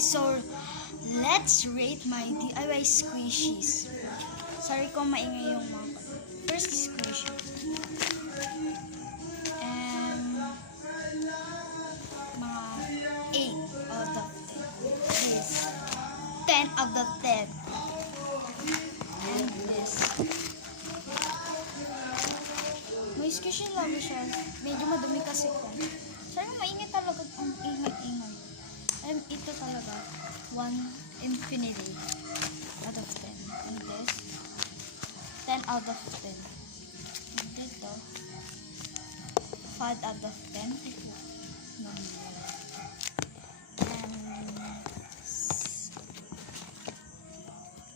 So, let's rate my DIY squishies. Sorry kung maingay yung mga first squishy. And mga 8 out of 10. This 10 out of 10. And this. May squishy lang siya. Medyo madumi kasi ko. Sorry, maingay talaga. Ang ingay-ingay. And ito talaga, 1 infinity out of 10. And this, 10 out of 10. And dito, 5 out of 10. No. And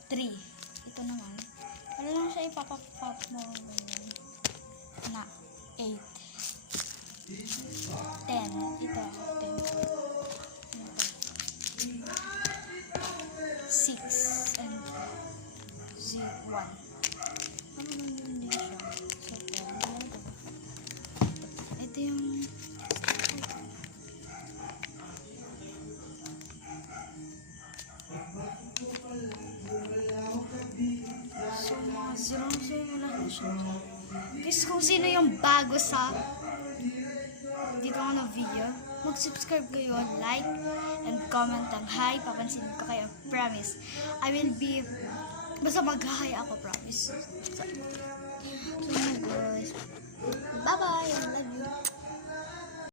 3. Ito naman. Wala lang siya ipapapop mo. Na 8. 10. Ito, 10. 6 and 1. Ano lang yun din siya? So, ito yung so, mga 0 lang siya. Guys, kung sino yung bago sa dito ako na video, mag-subscribe kayo, like, and comment ang hi. Papansinin ko kayo, promise. I will be, basta mag-hi ako, promise. So guys, bye-bye, I love you.